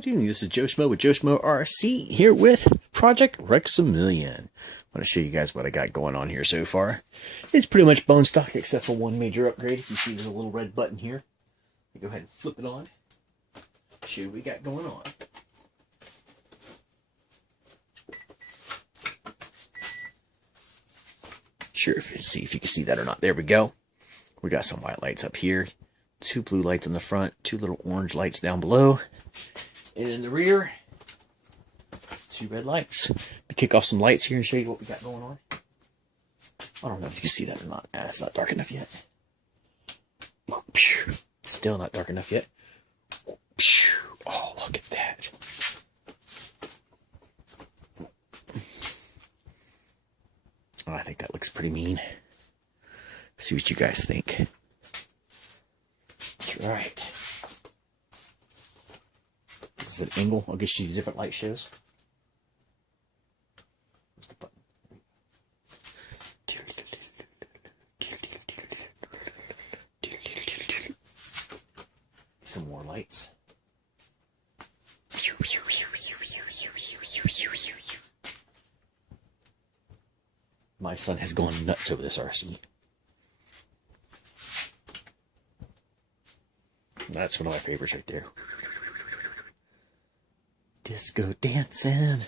everybody, this is Joe Schmoe with Joe Schmoe RC here with Project Wrexamillion. I want to show you guys what I got going on here so far. It's pretty much bone stock except for one major upgrade. If you see there's a little red button here, go ahead and flip it on. Show you what we got going on. Sure, see if you can see that or not. There we go. We got some white lights up here. 2 blue lights in the front, 2 little orange lights down below, and in the rear, 2 red lights. To kick off some lights here and show you what we got going on. I don't know if you can see that or not. It's not dark enough yet. Still not dark enough yet. Oh, look at that. Oh, I think that looks pretty mean. Let's see what you guys think. That's right. This is an angle. I'll get you the different light shows. Where's the button? Some more lights. My son has gone nuts over this RC. That's one of my favorites right there. Disco dancing.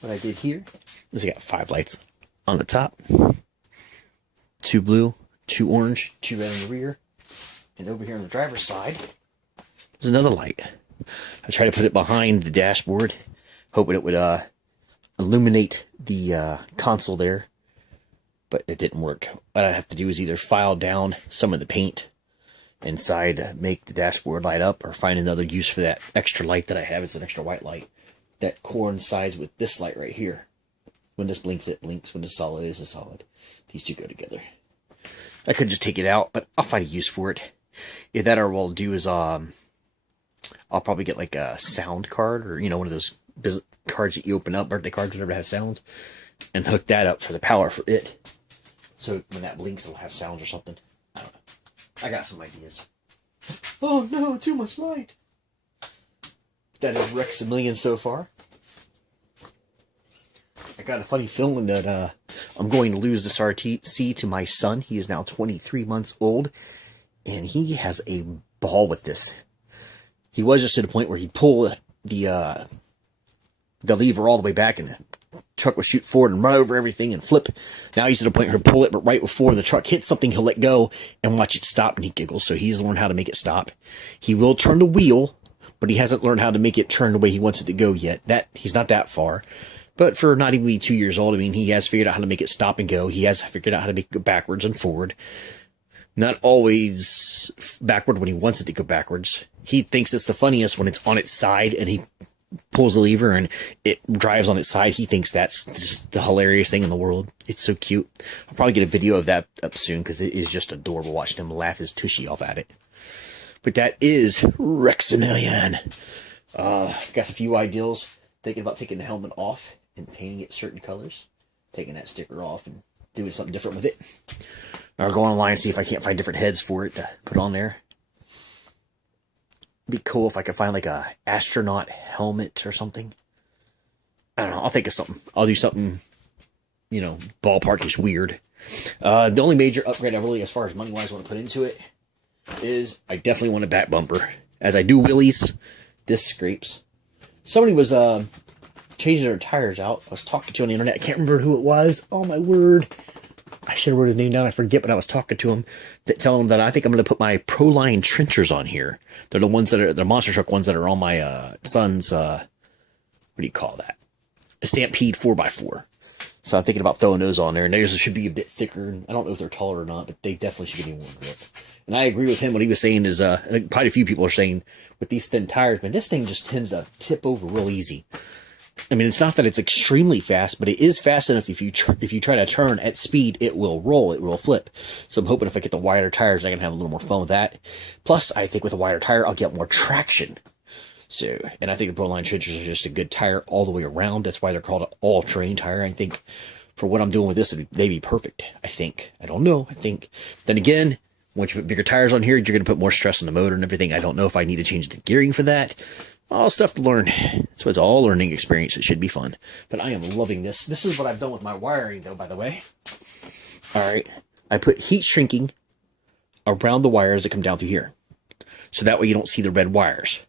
What I did here is I got 5 lights on the top. 2 blue, 2 orange, 2 red in the rear. And over here on the driver's side, there's another light. I tried to put it behind the dashboard, hoping it would illuminate the console there. But it didn't work. What I have to do is either file down some of the paint inside, make the dashboard light up, or find another use for that extra light that I have. It's an extra white light that coincides with this light right here. When this blinks, it blinks. When it's solid, it is solid. These two go together. I could just take it out, but I'll find a use for it. If that, or what I'll do is I'll probably get like a sound card, or one of those cards that you open up, birthday cards, whatever has sounds, and hook that up for the power for it. So when that blinks, it'll have sounds or something. I don't know. I got some ideas. Oh no, too much light. That is Wrexamillion so far. I got a funny feeling that I'm going to lose this RTC to my son. He is now 23 months old, and he has a ball with this. He was just to the point where he'd pull the lever all the way back, and the truck would shoot forward and run over everything and flip. Now he's at a point where he'll pull it, but right before the truck hits something, he'll let go and watch it stop, and he giggles. So he's learned how to make it stop. He will turn the wheel, but he hasn't learned how to make it turn the way he wants it to go yet. He's not that far. But for not even being 2 years old, I mean, he has figured out how to make it stop and go. He has figured out how to make it go backwards and forward. Not always backward when he wants it to go backwards. He thinks it's the funniest when it's on its side and he pulls the lever and it drives on its side. He thinks that's just the hilarious thing in the world. It's so cute. I'll probably get a video of that up soon because it is just adorable watching him laugh his tushy off at it. But that is Wrexamillion. Got a few ideals. Thinking about taking the helmet off and painting it certain colors. Taking that sticker off and doing something different with it. I'll go online and see if I can't find different heads for it to put on there. Be cool if I could find like a astronaut helmet or something. I don't know. I'll think of something. I'll do something, ballparkish weird. The only major upgrade I really, as far as money-wise, want to put into it is I definitely want a back bumper. As I do wheelies, this scrapes. Somebody was changing their tires out. I was talking to on the internet. I can't remember who it was. Oh, my word. I should have wrote his name down. I forget, but I was talking to him, telling him that I think I'm going to put my Proline trenchers on here. They're the ones that are the monster truck ones that are on my son's, what do you call that? A Stampede 4x4. So I'm thinking about throwing those on there. And theirs should be a bit thicker. I don't know if they're taller or not, but they definitely should give me more grip. And I agree with him. What he was saying is, probably a few people are saying, with these thin tires, man, this thing just tends to tip over real easy. I mean, it's not that it's extremely fast, but it is fast enough if you try to turn at speed, it will roll, it will flip. So I'm hoping if I get the wider tires, I can have a little more fun with that. Plus, I think with a wider tire, I'll get more traction. So, and I think the Proline trenchers are just a good tire all the way around. That's why they're called an all-terrain tire. I think for what I'm doing with this, they'd be perfect, I think. I don't know, I think. Then again, Once you put bigger tires on here, you're going to put more stress on the motor and everything. I don't know if I need to change the gearing for that. All stuff to learn. So it's all learning experience. It should be fun. But I am loving this. This is what I've done with my wiring, though, by the way. All right. I put heat shrinking around the wires that come down through here. So that way you don't see the red wires.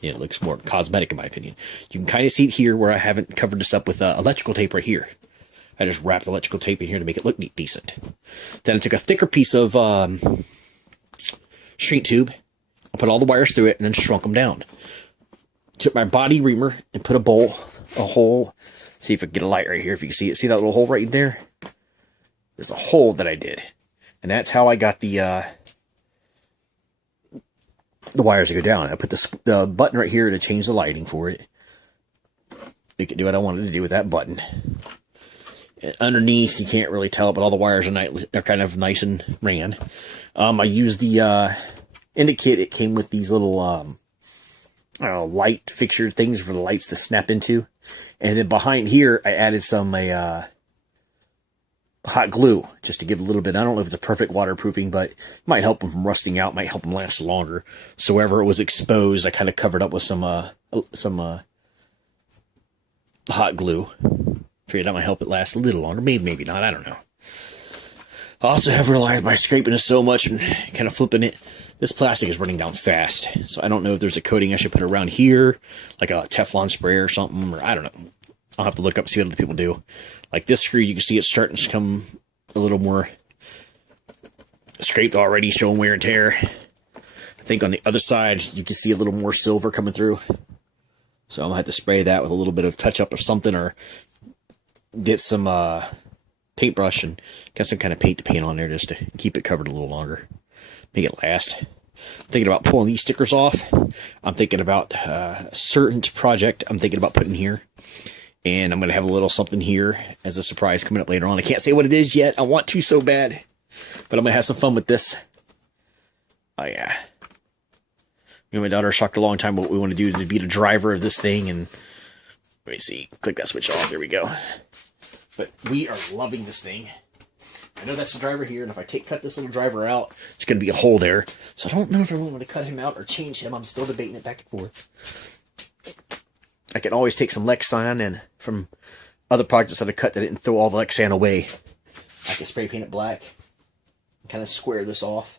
Yeah, it looks more cosmetic, in my opinion. You can kind of see it here where I haven't covered this up with electrical tape right here. I just wrapped electrical tape in here to make it look decent. Then I took a thicker piece of shrink tube. I put all the wires through it and then shrunk them down. Took my body reamer and put a hole. See if I can get a light right here. If you can see it. See that little hole right there? There's a hole that I did. And that's how I got the wires to go down. I put the button right here to change the lighting for it. It could do what I wanted to do with that button. Underneath, you can't really tell, but all the wires are kind of nice and ran. I used the, in the kit, it came with these little, light fixture things for the lights to snap into. And then behind here, I added some, hot glue, just to give a little bit. I don't know if it's a perfect waterproofing, but it might help them from rusting out, might help them last longer. So wherever it was exposed, I kind of covered up with some hot glue. Figured that might help it last a little longer. Maybe not. I don't know. I also have realized by scraping this so much and kind of flipping it, this plastic is running down fast. So I don't know if there's a coating I should put around here, like a Teflon spray or something, or I don't know. I'll have to look up and see what other people do. Like this screw, you can see it's starting to come a little more scraped already, showing wear and tear. I think on the other side, you can see a little more silver coming through. So I'm going to have to spray that with a little bit of touch-up or something, or get some paintbrush and get some kind of paint to paint on there just to keep it covered a little longer. Make it last. I'm thinking about pulling these stickers off. I'm thinking about a certain project I'm thinking about putting here. And I'm going to have a little something here as a surprise coming up later on. I can't say what it is yet. I want to so bad. But I'm going to have some fun with this. Oh, yeah. Me and my daughter talked a long time about what we want to do to be the driver of this thing. And let me see. Click that switch off. There we go. But we are loving this thing. I know that's the driver here. And if I cut this little driver out, there's going to be a hole there. So I don't know if I want to cut him out or change him. I'm still debating it back and forth. I can always take some Lexan and from other projects that I cut that didn't throw all the Lexan away. I can spray paint it black and kind of square this off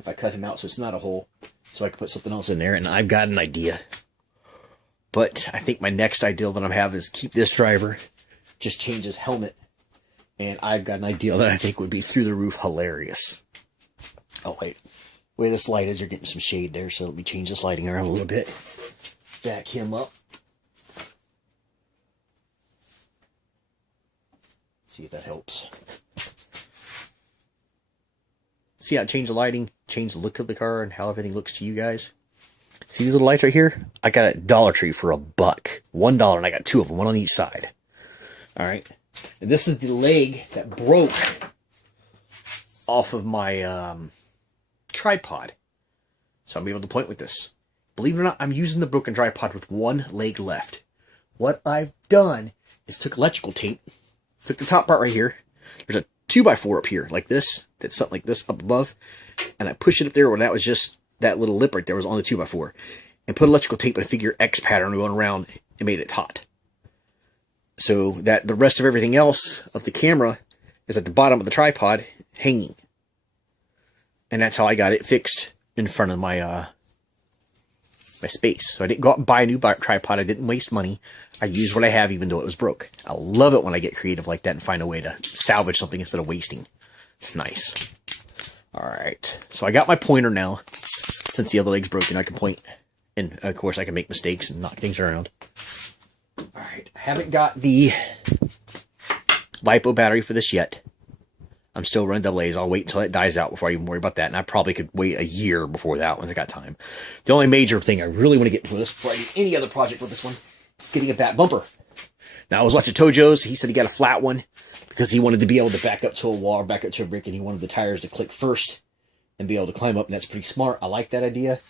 if I cut him out so it's not a hole. So I can put something else in there, and I've got an idea. But I think my next idea that I have is keep this driver, just change his helmet. And I've got an idea that I think would be through the roof hilarious. Oh, wait. The way this light is, you're getting some shade there, so let me change this lighting around a little bit. Back him up. See if that helps. See how I changed the lighting, changed the look of the car, and how everything looks to you guys? See these little lights right here? I got a Dollar Tree for $1. $1, and I got 2 of them, one on each side. Alright. And this is the leg that broke off of my tripod. So I'm able to point with this. Believe it or not, I'm using the broken tripod with one leg left. What I've done is took electrical tape, took the top part right here. There's a 2x4 up here, like this. That's something like this up above. And I pushed it up there where that was just, that little lip right there was on the 2x4. And put electrical tape in a figure X pattern going around and made it taut. So that the rest of everything else of the camera is at the bottom of the tripod hanging. And that's how I got it fixed in front of my my space. So I didn't go out and buy a new tripod. I didn't waste money. I used what I have even though it was broke. I love it when I get creative like that and find a way to salvage something instead of wasting. It's nice. Alright. So I got my pointer now. Since the other leg's broken, I can point. And of course I can make mistakes and knock things around. Alright. I haven't got the LiPo battery for this yet. I'm still running double A's. I'll wait until it dies out before I even worry about that. And I probably could wait a year before that when I got time. The only major thing I really want to get for this, before I do any other project with this one, is getting a back bumper. Now, I was watching Tojo's. He said he got a flat one because he wanted to be able to back up to a wall or back up to a brick, and he wanted the tires to click first and be able to climb up, and that's pretty smart. I like that idea.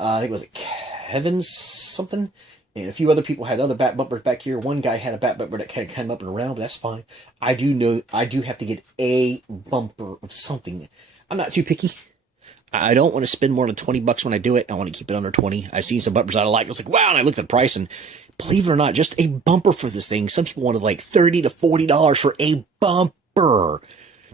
I think it was Kevin's something. And a few other people had other back bumpers back here. One guy had a back bumper that kind of came up and around, but that's fine. I do have to get a bumper of something. I'm not too picky. I don't want to spend more than $20 when I do it. I want to keep it under 20. I've seen some bumpers I like. I was like, wow, and I looked at the price, and believe it or not, just a bumper for this thing. Some people wanted like $30 to $40 for a bumper.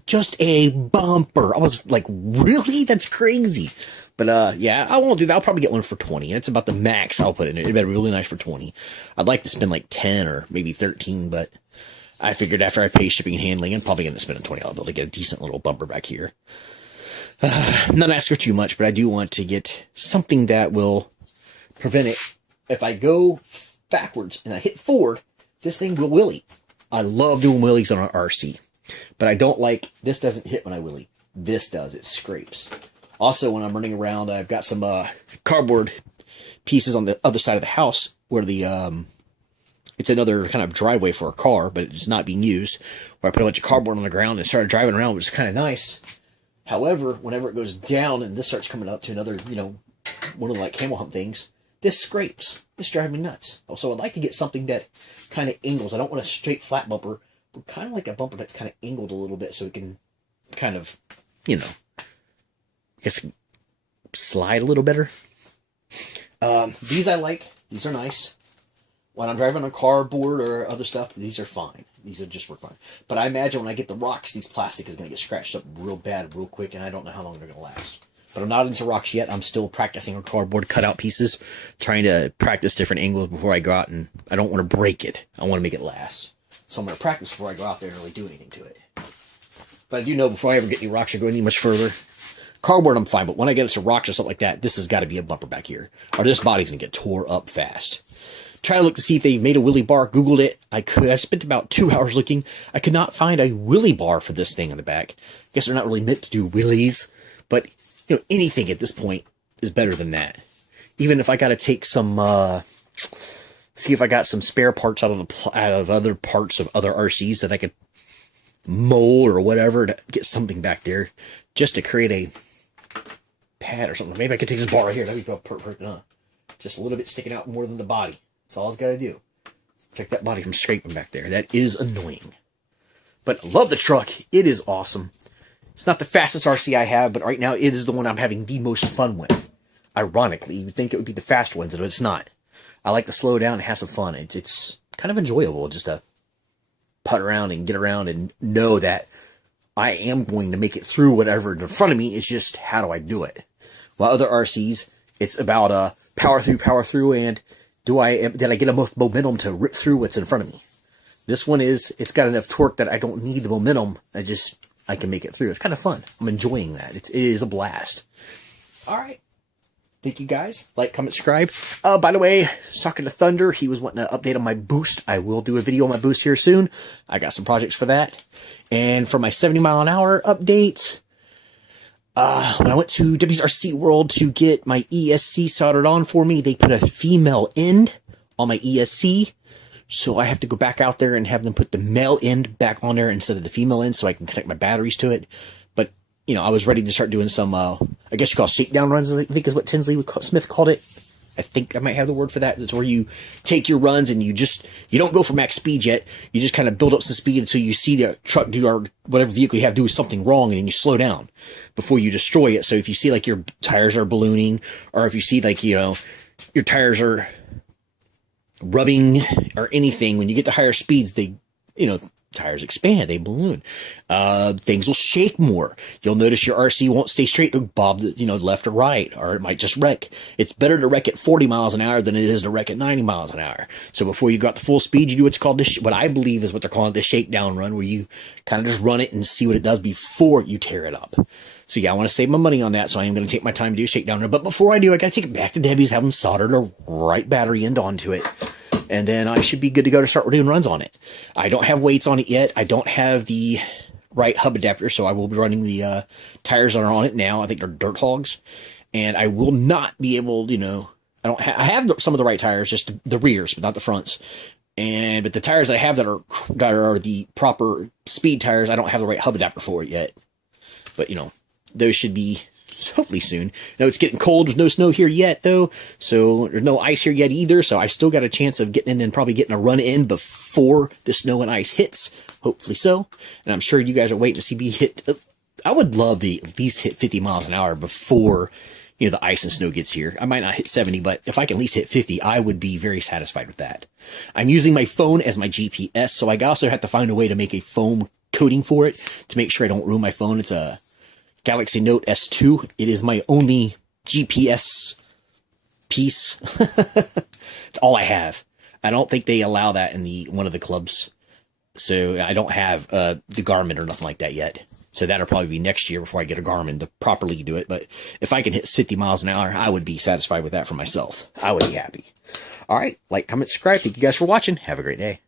Just a bumper. I was like, really? That's crazy. But yeah, I won't do that. I'll probably get one for 20. That's about the max I'll put in it. It better be really nice for 20. I'd like to spend like 10 or maybe 13, but I figured after I pay shipping and handling, I'm probably going to spend a $20 bill to get a decent little bumper back here. I'm not asking for too much, but I do want to get something that will prevent it. If I go backwards and I hit forward, this thing will wheelie. I love doing wheelies on an RC, but I don't like, this doesn't hit when I wheelie. This does, it scrapes. Also, when I'm running around, I've got some cardboard pieces on the other side of the house where the it's another kind of driveway for a car, but it's not being used, where I put a bunch of cardboard on the ground and started driving around, which is kind of nice. However, whenever it goes down and this starts coming up to another, you know, one of the like camel hump things, this scrapes. This drives me nuts. So I'd like to get something that kind of angles. I don't want a straight flat bumper, but kind of like a bumper that's kind of angled a little bit so it can kind of, you know, I guess slide a little better. These I like. These are nice. When I'm driving on cardboard or other stuff, these are fine. These are just work fine. But I imagine when I get the rocks, these plastic is going to get scratched up real bad, real quick, and I don't know how long they're going to last. But I'm not into rocks yet. I'm still practicing on cardboard cutout pieces, trying to practice different angles before I go out, and I don't want to break it. I want to make it last. So I'm going to practice before I go out there and really do anything to it. But I do know before I ever get any rocks or go any much further, cardboard I'm fine, but when I get it to rocks or something like that, this has got to be a bumper back here, or this body's going to get tore up fast. Try to look to see if they made a wheelie bar. Googled it. I spent about 2 hours looking. I could not find a wheelie bar for this thing on the back. Guess they're not really meant to do wheelies, but you know, anything at this point is better than that. Even if I got to take some, see if I got some spare parts out of other parts of other RCs that I could mold or whatever to get something back there, just to create a pad or something. Maybe I could take this bar right here. That'd be perfect. Just a little bit sticking out more than the body. That's all it's got to do. Protect that body from scraping back there. That is annoying. But I love the truck. It is awesome. It's not the fastest RC I have, but right now it is the one I'm having the most fun with. Ironically, you would think it would be the fast ones, but it's not. I like to slow down and have some fun. It's kind of enjoyable just to putt around and get around and know that I am going to make it through whatever in front of me. It's just, how do I do it? While other RCs, it's about power through, and did I get enough momentum to rip through what's in front of me? This one it's got enough torque that I don't need the momentum. I can make it through. It's kind of fun. I'm enjoying that. It is a blast. All right. Thank you guys. Like, comment, subscribe. By the way, Socket of Thunder, he was wanting to update on my boost. I will do a video on my boost here soon. I got some projects for that. And for my 70 mile an hour update, when I went to WRC World to get my ESC soldered on for me, they put a female end on my ESC. So I have to go back out there and have them put the male end back on there instead of the female end so I can connect my batteries to it. But, you know, I was ready to start doing some, I guess you call shakedown runs, I think is what Smith called it. I think I might have the word for that. It's where you take your runs and you don't go for max speed yet. You just kind of build up some speed until you see the truck do, or whatever vehicle you have do something wrong, and then you slow down before you destroy it. So if you see like your tires are ballooning, or if you see like, you know, your tires are rubbing or anything, when you get to higher speeds, they, you know, tires expand, they balloon. Things will shake more. You'll notice your RC won't stay straight to bob, you know, left or right, or it might just wreck. It's better to wreck at 40 miles an hour than it is to wreck at 90 miles an hour. So before you got the full speed, you do what's called what I believe is what they're calling the shakedown run, where you kind of just run it and see what it does before you tear it up. So yeah, I want to save my money on that, so I am going to take my time to do a shakedown run. But before I do, I got to take it back to Debbie's, have them soldered a right battery end onto it. And then I should be good to go to start doing runs on it. I don't have weights on it yet. I don't have the right hub adapter, so I will be running the tires that are on it now. I think they're Dirt Hogs. And I will not be able, you know, I have some of the right tires, just the rears, but not the fronts. But the tires I have that are the proper speed tires, I don't have the right hub adapter for it yet. But, you know, those should be hopefully soon. No, it's getting cold. There's no snow here yet, though. So there's no ice here yet either. So I still got a chance of getting in and probably getting a run in before the snow and ice hits. Hopefully so. And I'm sure you guys are waiting to see me hit. I would love to at least hit 50 miles an hour before, you know, the ice and snow gets here. I might not hit 70, but if I can at least hit 50, I would be very satisfied with that. I'm using my phone as my GPS, so I also have to find a way to make a foam coating for it to make sure I don't ruin my phone. It's a Galaxy Note S2. It is my only GPS piece. It's all I have. I don't think they allow that in one of the clubs. So I don't have the Garmin or nothing like that yet. So that'll probably be next year before I get a Garmin to properly do it. But if I can hit 50 miles an hour, I would be satisfied with that for myself. I would be happy. All right. Like, comment, subscribe. Thank you guys for watching. Have a great day.